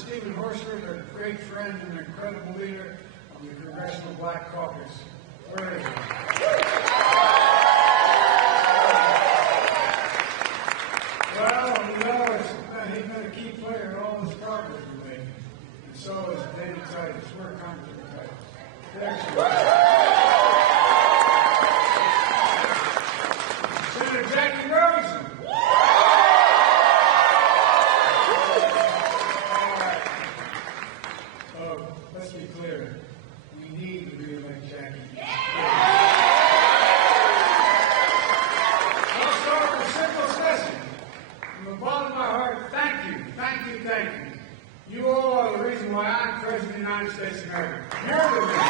Stephen Horsford, a great friend and an incredible leader of the Congressional Black Caucus. Where is he? Well, you know, he's been a key player in all this progress we're making. And so is David Touts. We're Congressman Touts. There she is. Senator Jackie Rosen. Let's be clear. We need to re-elect Jackie. I'll start with a simple message. From the bottom of my heart, thank you, thank you, thank you. You all are the reason why I'm President of the United States of America. You're the reason.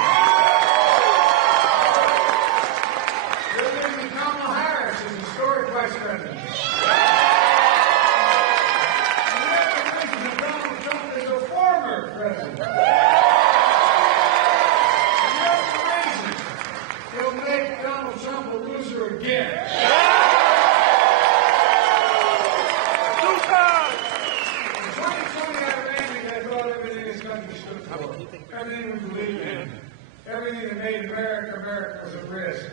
You're the reason Kamala Harris is historic Vice President. You're the reason that Donald Trump is a former president. He'll make Donald Trump a loser again. In 2020, I ran and I brought everything this country stood for. Everything we believed in. Everything that made America was at risk.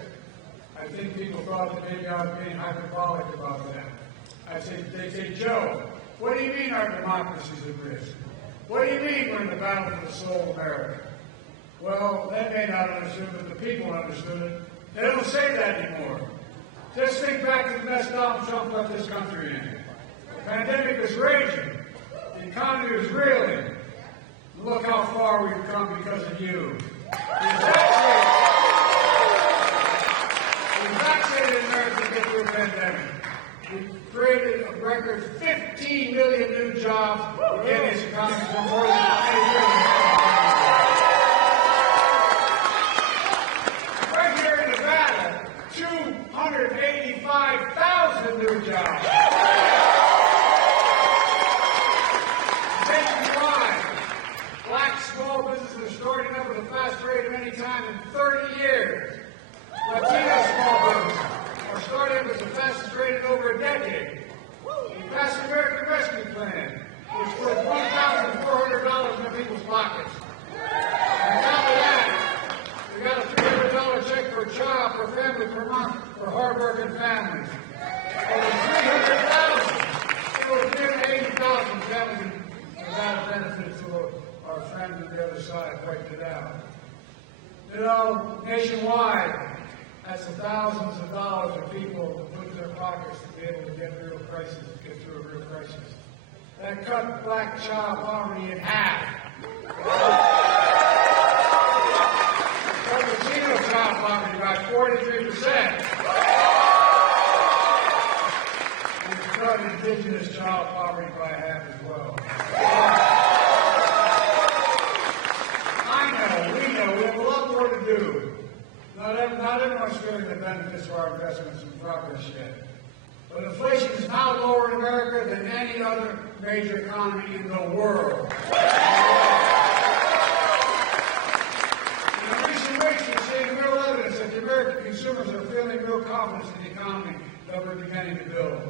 I think people thought that maybe I was being hyperbolic about that. They'd say, Joe, what do you mean our democracy's at risk? What do you mean we're in the battle for the soul of America? Well, they may not understand, but the people understood it. They don't say that anymore. Just think back to the mess Donald Trump left this country in. The pandemic is raging. The economy is reeling. Look how far we've come because of you. We vaccinated America to get through a pandemic. We created a record 15 million new jobs to get this economy to more than 20 million. Right here in Nevada, 285,000 new jobs. Nationwide, black small businesses are starting up at a fast rate of any time in 30 years. Latino small businesses are starting up at the fastest rate in over a decade. We passed the American Rescue Plan, which put $1,400 in people's pockets. On top of that, we got a $300 check per child, per family, per month for hardworking families. Over 300,000, it was nearly 80,000 families in Nevada benefits to our friends on the other side wiped it out. You know, nationwide, that's thousands of dollars for people to put in their pockets to be able to get through a real crisis. That cut black child poverty in half. Cut Latino child poverty by 43%. And cut indigenous child poverty by half as well. I know, we know, we have a lot more to do. Not everyone's feeling the benefits of our investments and progress yet. But inflation is now lower in America than any other major economy in the world. In recent weeks, we're seeing real evidence that the American consumers are feeling real confidence in the economy that we're beginning to build.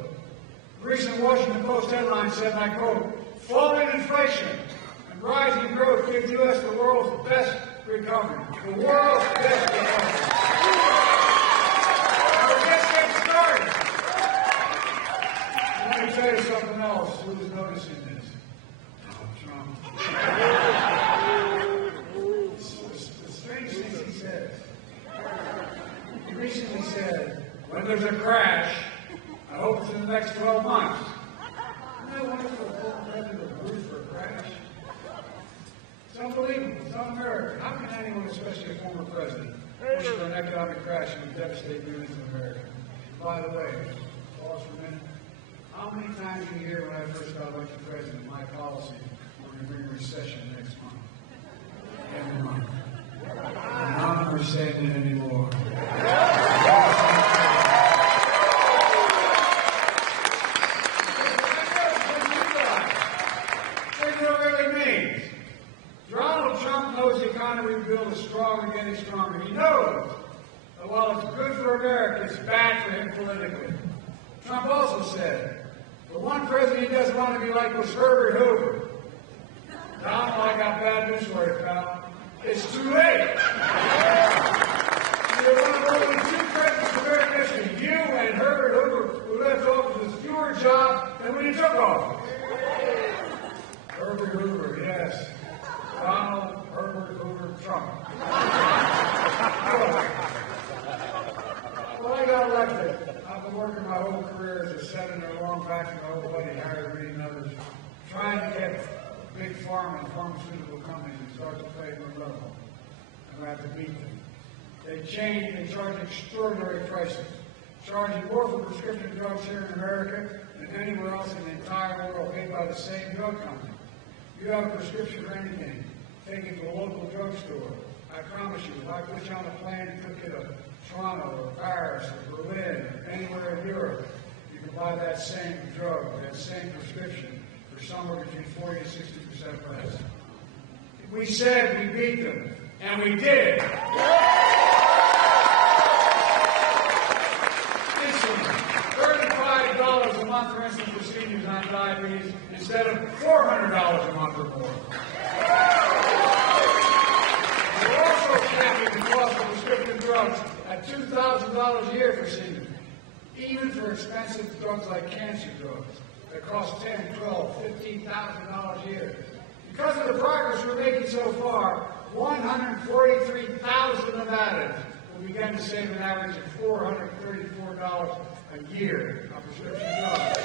A recent Washington Post headline said, and I quote, falling inflation and rising growth give U.S. the world's best recovery. The world's best recovery. We're just getting started. Let me tell you something else. Who's noticing this? Donald Trump. The strange things he says. He recently said, when there's a crash, I hope it's in the next 12 months. Isn't that wonderful? The president of root for a crash. It's unbelievable. It's un-American. How can anyone, especially a former president, wish for an economic crash and devastate millions of Americans? By the way, pause for a minute. How many times did you hear when I first got elected president, my policy, we're going to bring a recession next month? Every month. I'm not understanding it anymore. Donald Trump knows the economy we build is strong and getting stronger. He knows that while it's good for America, it's bad for him politically. Trump also said, the one president he doesn't want to be like was Herbert Hoover. Donald, I got bad news for you, pal. It's too late. You're one of only two presidents of American history, you and Herbert Hoover, who left office with fewer jobs than when you took office. Herbert Hoover, yes. Donald Herbert Hoover Trump. Well, I got elected. I've been working my whole career as a senator, along back to my old buddy Harry Reid and others, trying to get big pharma and pharmaceutical companies to start to play their level. And I have to beat them. They charge extraordinary prices, charging more for prescription drugs here in America than anywhere else in the entire world, paid by the same drug company. You have a prescription for anything, take it to a local drugstore. I promise you, if I put you on a plane and took you to Toronto or Paris or Berlin or anywhere in Europe, you can buy that same drug, that same prescription for somewhere between 40 and 60% less. We said we beat them, and we did. $35 a month, for instance, for seniors on diabetes instead of $400 a month or more. We're also capping the cost of prescription drugs at $2,000 a year for seniors, even for expensive drugs like cancer drugs that cost $10,000, $12,000, $15,000 a year. Because of the progress we're making so far, 143,000 Nevadans will begin to save an average of $434 a year on prescription drugs.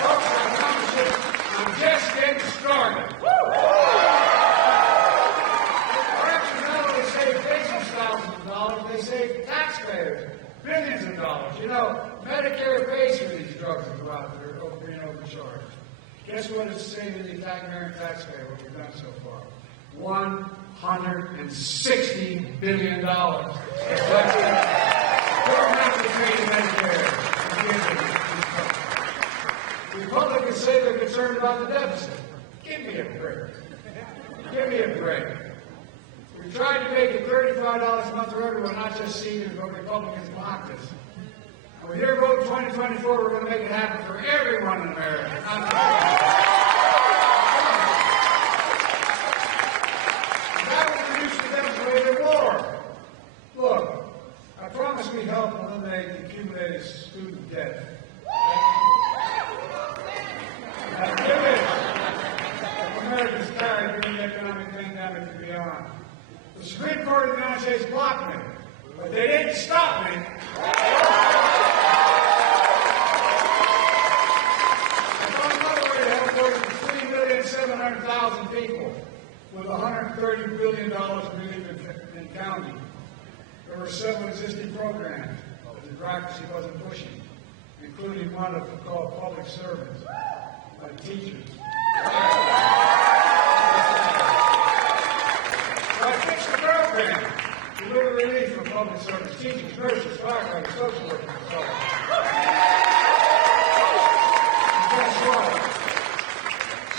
Folks, I promise you, I'm just getting started. Our actions not only save patients thousands of dollars, they save taxpayers billions of dollars. You know, Medicare pays for these drugs that go out there being overcharged. Guess what it's saving the American taxpayer, what we've done so far? $160 billion. Republicans say they're concerned about the deficit. Give me a break. Give me a break. We tried to make it $35 a month for everyone, not just seniors, but Republicans blocked us. We're here voting 2024, we're going to make it happen for everyone in America. That will reduce the deficit even more. Look, I promise we help eliminate accumulated student debt. Americans tired during the economic pandemic and beyond. The Supreme Court of the United States blocked me, but they didn't stop me. People with $130 billion in counting. There were several existing programs that the bureaucracy wasn't pushing, including one called public servants, like teachers. So I fixed the program to deliver relief for public service, teachers, nurses, firefighters, social workers, and so on. And guess what?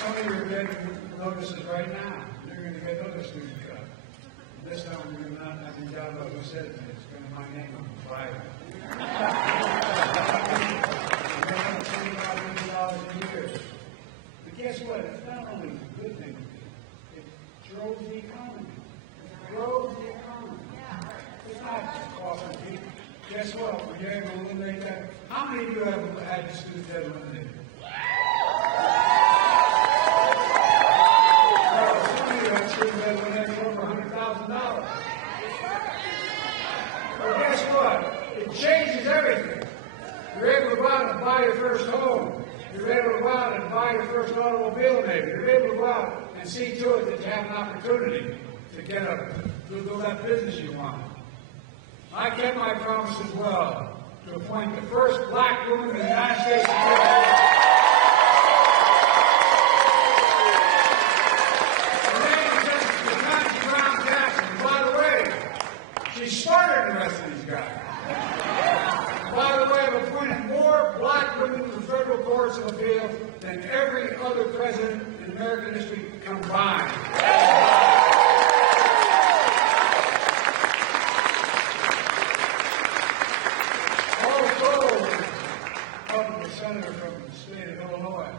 Some of you are getting notices right now. You're going to get another student cut. This time we're not having a job who said it. It's going to my name on the file. $25 million a year. But guess what? It's not only a good thing. It drove the economy. It drove the economy. It's not costing people. Guess what? When you're able to eliminate that, how many of you have had student debt eliminated? Over $100,000. Well, guess what? It changes everything. You're able to go out and buy your first home. You're able to go out and buy your first automobile, maybe. You're able to go out and see to it that you have an opportunity to get to do that business you want. I kept my promise as well to appoint the first black woman in the United States She's smarter than the rest of these guys. By the way, I've appointed more black women to the federal courts of appeal than every other president in American history combined. Also, Republican senator from the state of Illinois,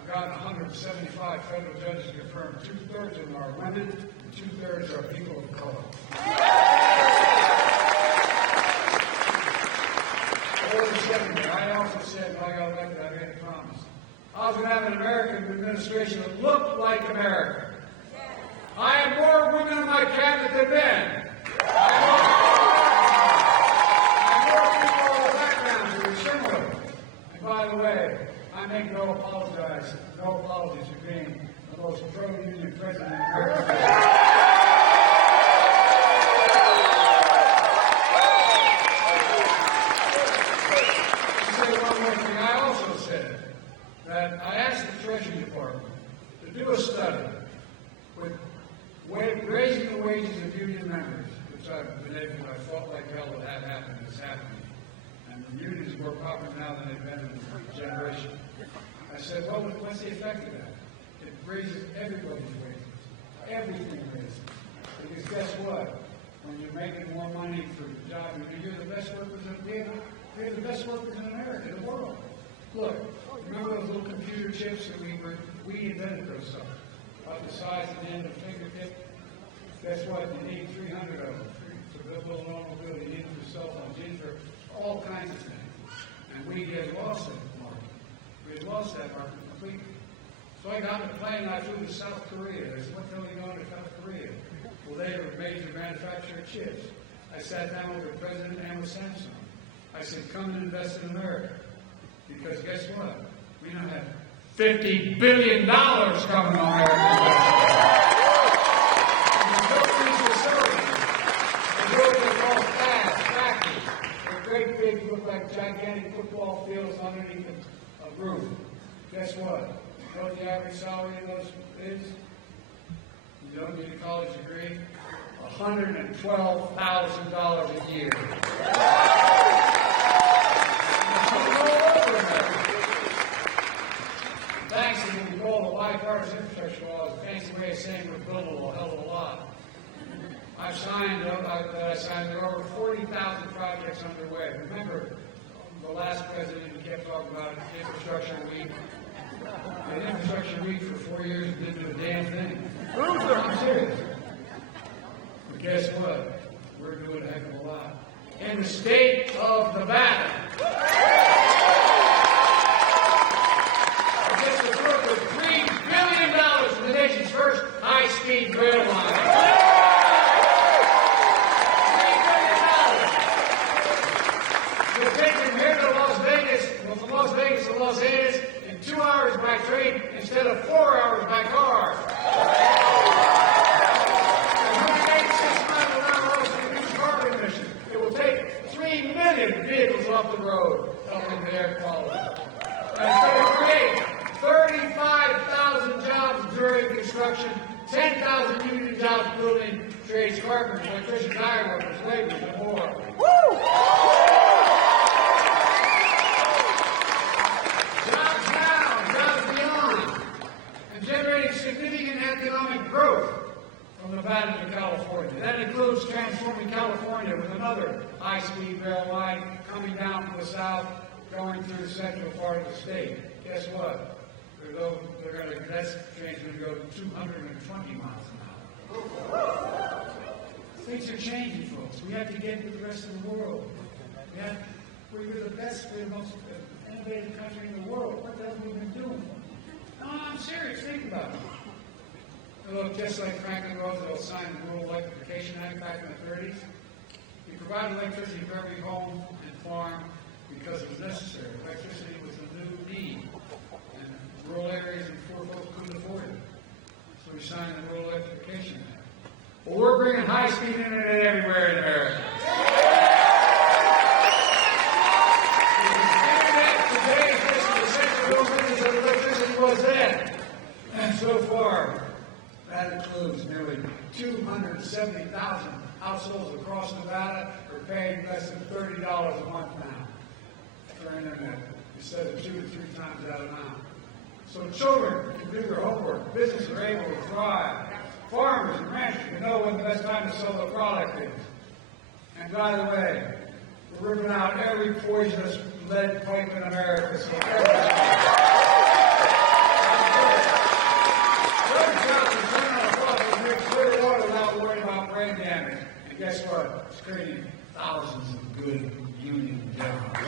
I've gotten 175 federal judges confirmed. 2/3 of them are women, and 2/3 are people of color. I also said, when I got elected, I made a promise. I was going to have an American administration that looked like America. I have more women in my cabinet than men. I have more backgrounds who are similar. And by the way, I make no apologies for being the most pro-union president in America. That I asked the Treasury Department to do a study with raising the wages of union members, which I fought like hell to have happen. It's happening. And the unions are more popular now than they've been in a generation. I said, well, what's the effect of that? It raises everybody's wages. Everything raises. Because guess what? When you're making more money for the job, you're the best workers in America, in the world. Look, remember those little computer chips that we invented those stuff, about the size of the end of a fingertip? Guess what? You need 300 of them to build an automobile. You need them for cell phones. You need them for all kinds of things. And we had lost that market. We had lost that market completely. So I got on a plane and I flew to South Korea. They said, what the hell are you going to South Korea? Well, they are a major manufacturer of chips. I sat down with the president and with Samsung. I said, come and invest in America. Because guess what? We now have $50 billion coming to America. We built these facilities. We built them all fast, factories. They're great big, look like gigantic football fields underneath a roof. Guess what? You know what the average salary of those is? You don't need a college degree? $112,000 a year. Thanks to what we call the bipartisan infrastructure law, a fancy way of saying we're building a hell of a lot. I signed there are over 40,000 projects underway. Remember, the last president kept talking about infrastructure week. And infrastructure week for 4 years and didn't do a damn thing. I'm serious. But guess what? We're doing a heck of a lot. In the state of Nevada, $3 billion for the nation's first high-speed rail line. $3 billion. We'll take from here to Las Vegas, from Las Vegas to Los Angeles in 2 hours by train instead of 4 hours by car. 186 miles an hour to reduce carbon emissions. It will take 3 million vehicles off the road, helping the air quality. And it's going to create 35,000 jobs during construction, 10,000 union jobs building trades, carpenters, electricians, iron workers, laborers, and more. Woo! Jobs now, jobs beyond, and generating significant economic growth from Nevada to California. That includes transforming California with another high-speed rail line coming down from the south, going through the central part of the state. Guess what? That train's going to go 220 miles an hour. Things are changing, folks. We have to get with the rest of the world. We're the best, we're the most innovative country in the world. What the hell have we been doing? No, I'm serious. Think about it. Look, just like Franklin Roosevelt signed the Rural Electrification Act back in the 30s, he provided electricity for every home and farm because it was necessary. Electricity was a new need. Rural areas and poor folks couldn't afford it. So we signed the Rural Electrification Act. Well, we're bringing high-speed internet everywhere in America. The internet today is just the same buildings as electricity was then. And so far, that includes nearly 270,000 households across Nevada are paying less than $30 a month now for internet instead of 2 to 3 times that amount. So children can do their homework, businesses are able to thrive, farmers and ranchers can know when the best time to sell their product is. And by the way, we're ripping out every poisonous lead pipe in America. So guess what? It's creating thousands of good union jobs.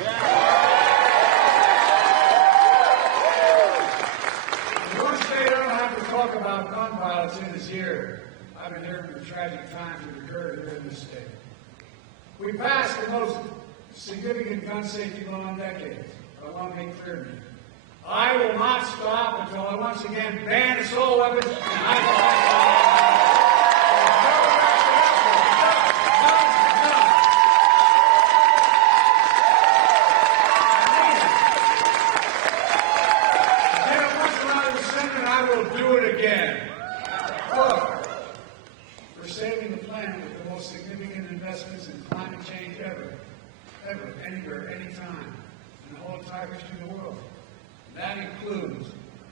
In one state, I don't have to talk about gun violence in this year. I've been hearing the tragic times that occurred here in this state. We passed the most significant gun safety law in decades. I want to make clear to you. I will not stop until I once again ban assault weapons and I will do it again. Look, we're saving the planet with the most significant investments in climate change ever, anywhere, anytime, in the whole entire history of the world. That includes,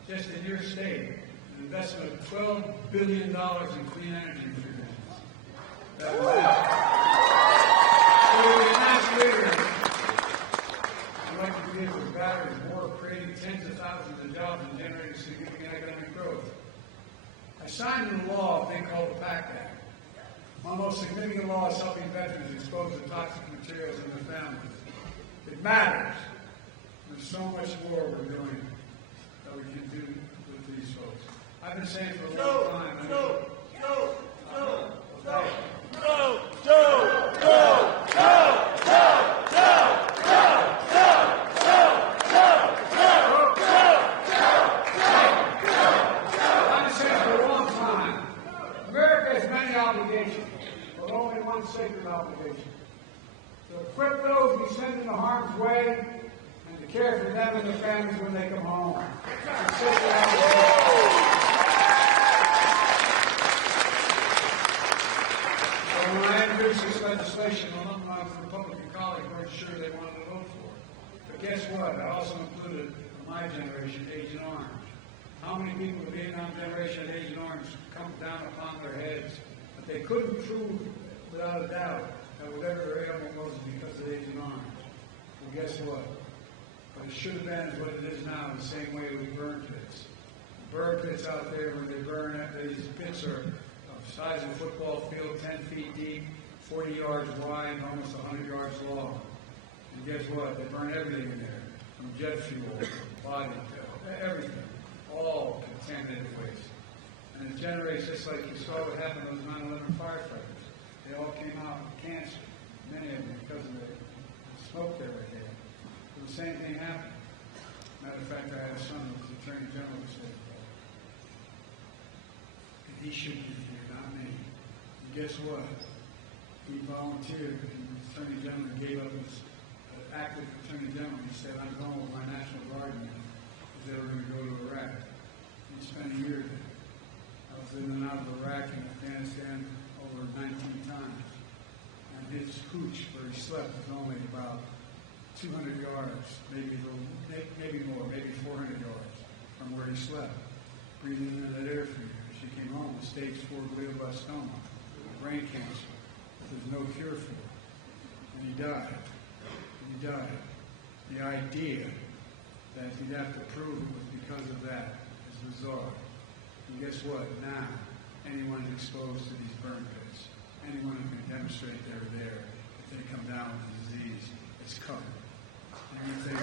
just in your state, an investment of $12 billion in clean energy provisions. That will be a mass leader. Electric vehicles, batteries, more, creating tens of thousands of jobs and generating significant economic growth. I signed into law a thing called the PACT Act. One of the most significant laws helping veterans exposed to toxic materials in their families. It matters. There's so much more we're doing that we can do with these folks. I've been saying for a long time. America has many obligations, but only one sacred obligation: to equip those we send into harm's way, and to care for them and their families when they come home. So when I introduced this legislation, alumni from Republican colleagues weren't sure they wanted to vote for it. But guess what? I also included my generation, Agent Orange. How many people in the Vietnam generation had Agent Orange come down upon their heads, but they couldn't prove without a doubt that whatever their ailment was because of Agent Orange? Well, guess what? But it should have been is what it is now, the same way with burn pits. Burn pits out there, when they burn, these pits are of the size of a football field, 10 feet deep, 40 yards wide, and almost 100 yards long. And guess what? They burn everything in there, from jet fuel, body, everything. All contaminated waste. And it generates, just like you saw what happened to those 9/11 firefighters. They all came out with cancer, many of them, because of the smoke they were getting. The same thing happened. Matter of fact, I had a son who was the Attorney General who said, he should be here, not me. And guess what? He volunteered, and the Attorney General gave up his active Attorney General. He said, I'm going with my National Guard men. They were going to go to Iraq. He spent a year there. I was in and out of Iraq and Afghanistan over 19 times. And his hooch, where he slept, was only about 200 yards, maybe more, maybe 400 yards from where he slept. Breathing in that air for years. He came home with stage 4 glioblastoma, brain cancer. There's no cure for it. And he died. The idea that he'd have to prove it was because of that is bizarre. And guess what? Now, anyone who's exposed to these burn pits, anyone who can demonstrate they're there, if they come down with the disease, it's covered. And you think,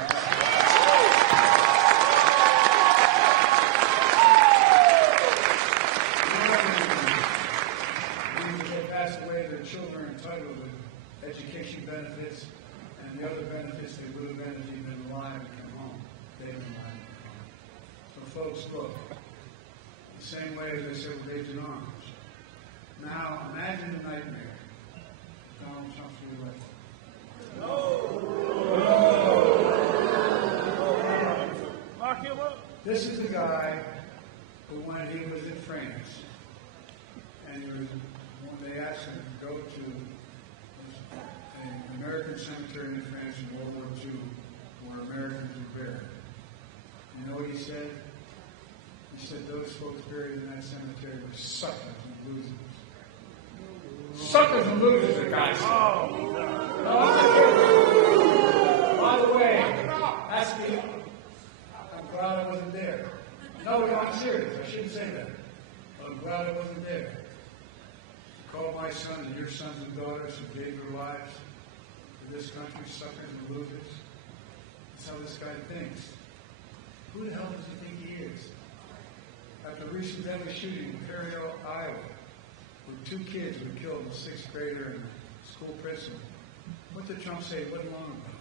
they passed away, their children are entitled to education benefits and the other benefits they would have been if they'd been alive and come home. So folks, look, the same way as I said with Agent Orange. Now, imagine the nightmare. Donald Trump's reelected. No! Lock him up. This is the guy who, when he was in France, and when they asked him to go to an American cemetery in France in World War II, where Americans were buried. You know what he said? He said those folks buried in that cemetery were suckers and losers. Suckers and losers, the guy said. By the way, that's me. I'm glad I wasn't there. No, I'm serious. I shouldn't say that. But I'm glad I wasn't there. Call my sons and your sons and daughters who gave their lives for this country, suckers and losers. That's how this guy thinks. Who the hell does he think he is? After a recent deadly shooting in Perry, Iowa, where 2 kids were killed, a 6th grader and a school principal, what did Trump say? What long about?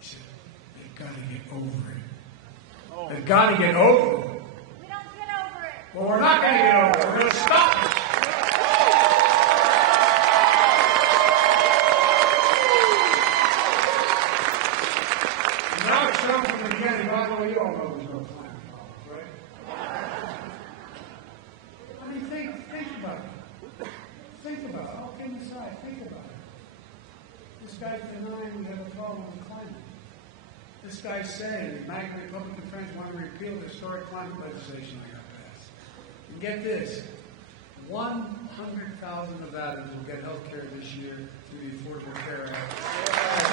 He said, they've got to get over it. Oh. They've got to get over it. We don't get over it. Well, we're not going to get over it. We're going to stop it. Now Trump from the beginning, by the way, you all know there's no plan for right? I mean, think about it. Think about it. All kidding aside, think about it. This guy's denying we have a problem with climate. This guy's saying that my Republican friends want to repeal the historic climate legislation I got passed. And get this, 100,000 Nevadans will get health care this year through the Affordable Care Act.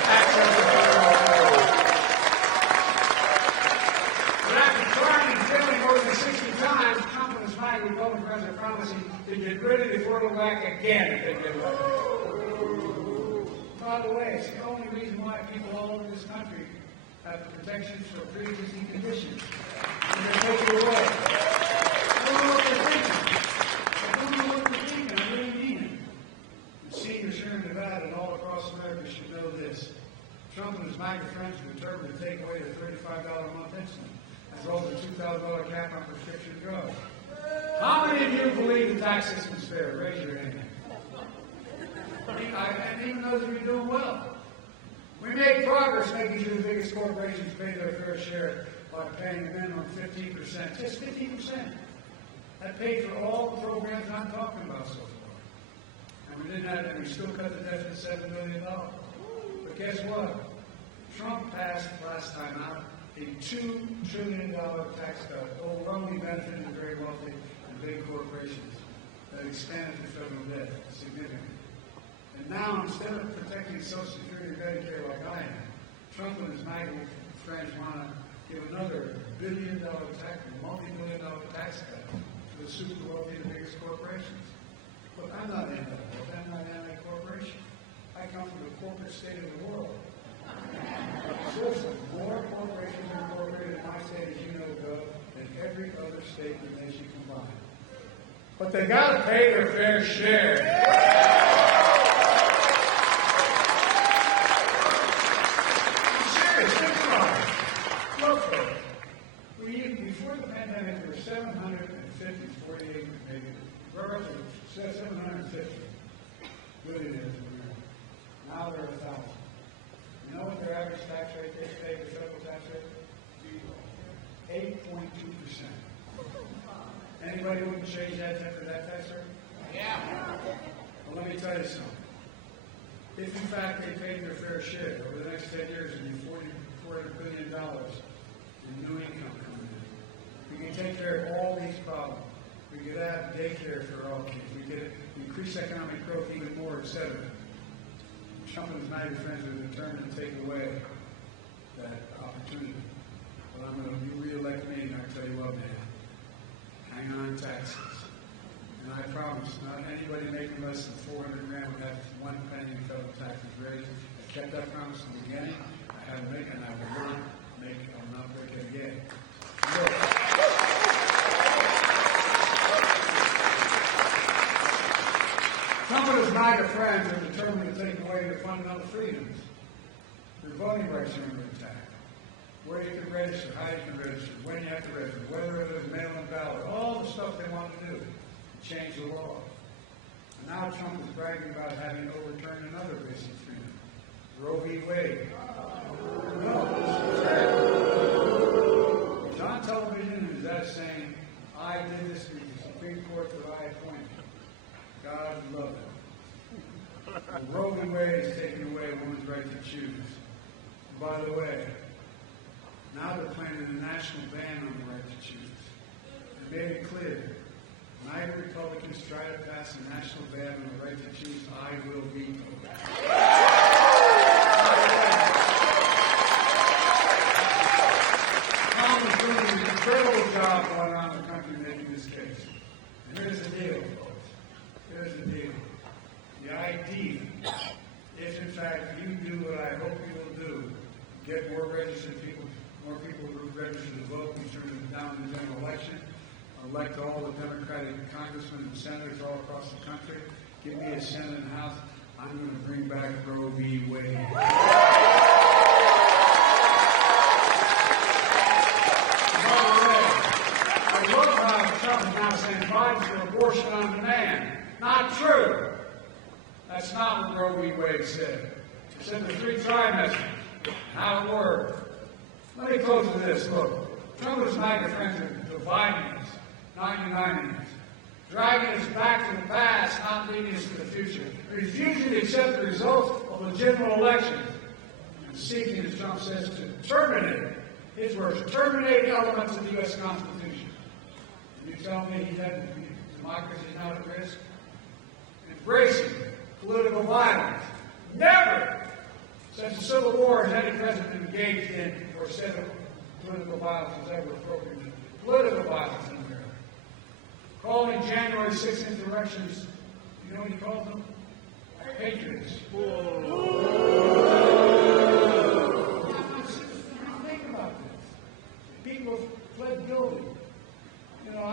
Access to care. But after trying and failing more than 60 times, Trump and his mighty Republican friends are promising to get rid of the Affordable Act again if they get elected. By the way, it's the only reason why people all over this country have the protections for pre-existing conditions. And they take it away. I don't know what they're thinking. I don't know what they're thinking. I really mean it. And seniors here in Nevada and all across America should know this. Trump and his MAGA friends are determined to take away the $35 a month insulin, as well as the $2,000 cap on prescription drugs. How many of you believe the tax system is fair? Raise your hand. And even those of you doing well. We made progress making sure the biggest corporations pay their fair share by paying a minimum 15%. Just 15%. That paid for all the programs I'm talking about so far. And we didn't have it, and we still cut the deficit $7 billion. But guess what? Trump passed last time out a $2 trillion tax cut, overwhelmingly benefiting the very wealthy and big corporations that expanded the federal debt significantly. And now, instead of protecting Social Security and Medicare like I am, Trump and his MAGA friends want to give another multi-billion-dollar tax cut to the super wealthy and the biggest corporations. Look, I'm not anti-wealth. I'm not anti-corporation. I come from the corporate state of the world. Seriously, more corporations are incorporated in my state, as you know, Doug, than every other state in the nation combined. But they got to pay their fair share. Before the pandemic, there were 748, maybe, roughly 750 billionaires in America. Now there are 1,000. You know what their average tax rate they pay, the federal tax rate? 8.2%. Anybody wouldn't change that for that tax rate? Yeah. Well, let me tell you something. If in fact they paid their fair share, over the next 10 years, it'd be $400 billion in new income coming in. We can take care of all these problems. We could have daycare for all kids. We could increase economic growth even more, etc. Trump and his MAGA friends are determined to take away that opportunity. But I'm going to re-elect me, and I tell you what, man, hang on taxes. And I promise, not anybody making less than $400,000 would have 1 penny in federal taxes raised. I kept that promise in the beginning. I haven't made it, and I will not break it again. Look. Some of his MAGA friends are determined to take away their fundamental freedoms. Their voting rights are under attack. Where you can register, how you can register, when you have to register, whether there's mail-in ballot, all the stuff they want to do to change the law. And now Trump is bragging about having overturned another basic freedom, Roe v. Wade. He's on television and he's that saying, I did this because the Supreme Court that I appointed. God love it. Roe v. Wade is taking away a woman's right to choose. And by the way, now they're planning a national ban on the right to choose. They made it clear. When either Republicans try to pass a national ban on the right to choose, I will veto. Trump is doing an incredible job going around the country making this case. And here's the deal, folks. Here's the deal. elect all the Democratic congressmen and senators all across the country, give me a Senate and House, I'm going to bring back Roe v. Wade. I love how Trump is now saying Biden's for abortion on demand. Not true. That's not what Roe v. Wade said. It said the 3 trimesters. How it worked. Let me close with this. Look, Trump and his MAGA friends are dividing us, not uniting us. Dragging us back to the past, not leading us to the future. Refusing to accept the results of the general elections. And seeking, as Trump says, to terminate, his words, terminate elements of the U.S. Constitution. You tell me democracy is not at risk? Embracing political violence. Never, since the Civil War, has any president engaged in or said that political violence was ever appropriate. Political violence in America. Calling January 6th insurrections, you know what he called them? Patriots. Think about this. People fled guilty. You know,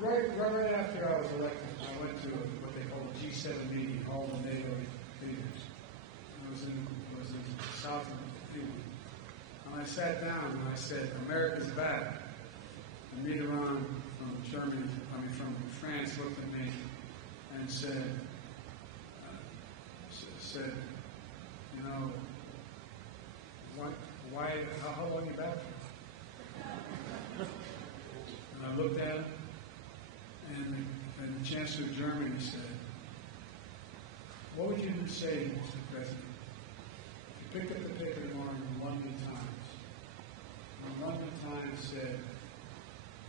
right after I was elected, I went to what they call a G7 meeting, all the NATO leaders. It was in the south of the field. And I sat down and I said, America's back. And Mitterrand from France looked at me and said, you know, how long are you back for? And I looked at him, and the Chancellor of Germany said, what would you say, Mr. President? If you picked up the paper tomorrow in the London Times, and the London Times said,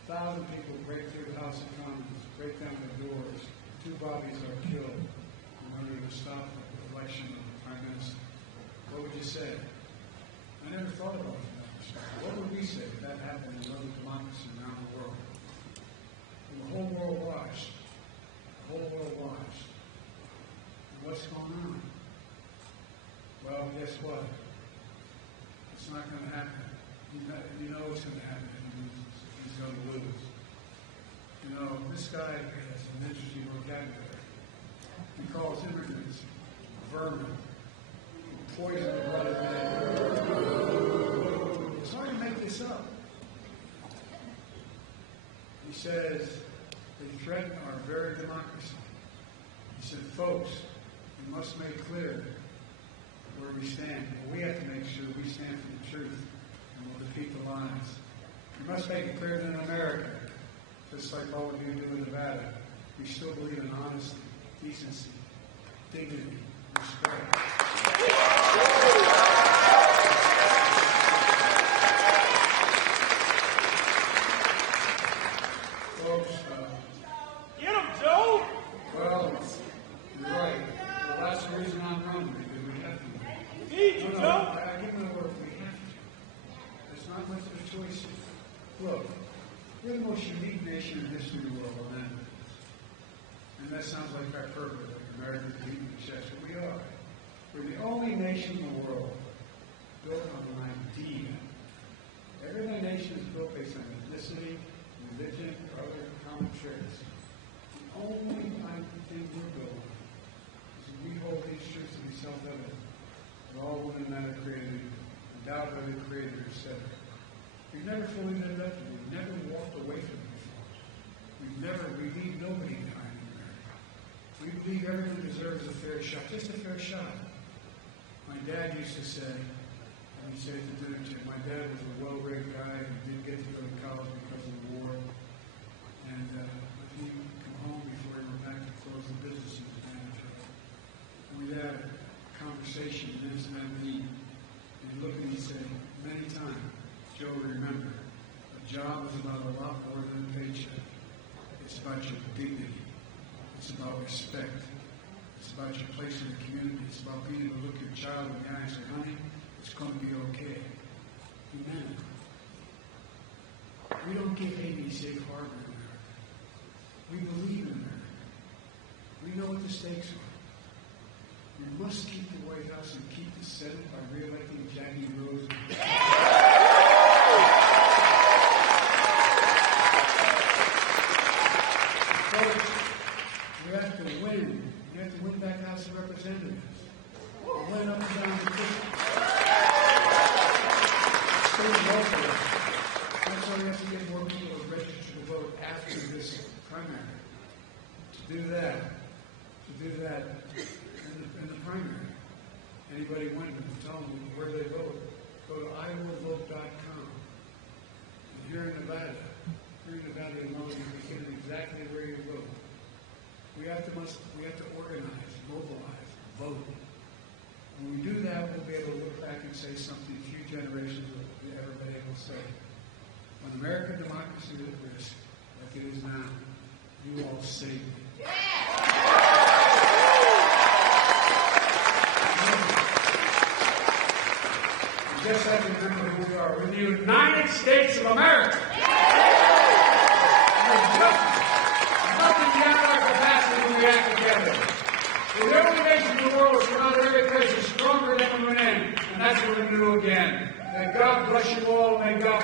1,000 people break through the House of Commons, break down the doors, 2 bodies are killed in order to stop the election of the Prime Minister. What would you say? I never thought about it from that perspective. What would we say if that happened in other democracies around the world? And the whole world watched. The whole world watched. And what's going on? Well, guess what? It's not going to happen. You know what's going to happen if he loses. He's going to lose. You know, this guy has an interesting vocabulary. He calls immigrants vermin, poison the blood of men. It's hard to make this up. He says they threaten our very democracy. He said, folks, we must make clear where we stand. We have to make sure we stand for the truth and will defeat the lies. We must make it clear that in America, just like all of you do in Nevada, we still believe in honesty, decency, dignity, respect. Folks, get him, Joe! Well, you're right. Well, that's the reason I'm running, because we have to. Need you, Joe! I give my word, we have to. There's not much of a choice. Look, we're the most unique nation in history of the world on that. And that sounds like hyperbole, like Americans beating the chest, but we are. We're the only nation in the world built on an idea. Every other nation is built based on ethnicity, religion, or other common traits. The only thing we're built on is that we hold these truths to be self-evident. That all women and men are created, endowed by the Creator, etc. We've never fully lived up to it. We've never walked away from it before. We leave nobody behind in America. We believe everyone deserves a fair shot, just a fair shot. My dad used to say, and he said at the dinner table, my dad was a well-read guy who didn't get to go to college because of the war. And he'd come home before he went back to close the business he was manager of. And we'd have a conversation, and this meant me. And he'd look at me and say, many times, Joe, remember, a job is about a lot more than a paycheck. It's about your dignity. It's about respect. It's about your place in the community. It's about being able to look your child in the eye and say, honey, it's going to be okay. Amen. We don't give Haiti safe harbor in America. We believe in America. We know what the stakes are. We must keep the White House and keep the Senate by re-electing Jackie Rose. primary. To do that in the primary. Anybody wondering, tell them where they vote. Go to iwillvote.com. And here in Nevada alone, you can get exactly where you vote. We have to organize, mobilize, vote. When we do that, we'll be able to look back and say something few generations will ever be able to say. When American democracy is at risk, like it is now, you all save me. You just have to remember who we are. We're the United States of America. There's nothing beyond our capacity when we act together. We're the only nation in the world that's come out of every crisis stronger than we went in. And that's what we're going to do again. May God bless you all. May God